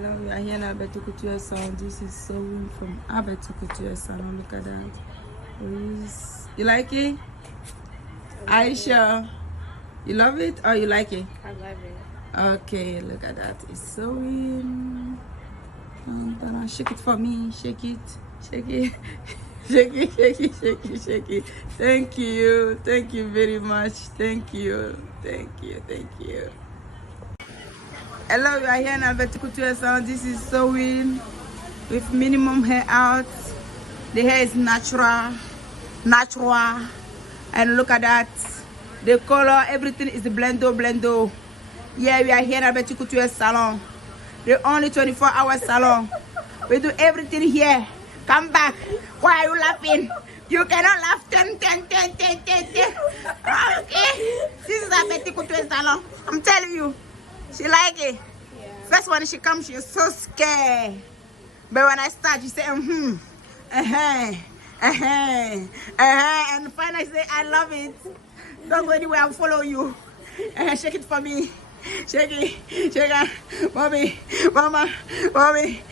Hello, we are here in Alberto Couture Salon. This is Sewin from Alberto Couture Salon. Look at that. You like it? Aisha, you love it or you like it? I love it. Okay, look at that. It's Sewin. Shake it for me. Shake it. Shake it. Shake it, shake it, shake it, shake it. Thank you. Thank you very much. Thank you. Thank you. Thank you. Hello, we are here in Alberto Couture Salon. This is Sewin with minimum hair out. The hair is natural. And look at that. The color, everything is blendo. Yeah, we are here in Alberto Couture Salon. The only 24-hour salon. We do everything here. Come back. Why are you laughing? You cannot laugh. 10. Okay. This is Alberto Couture Salon. I'm telling you. She like it. Yeah. First when she comes, she's so scared. But when I start, she say, and finally say, I love it. Don't go anywhere, I'll follow you. Shake it for me. Shake it. Mommy, mama, mommy,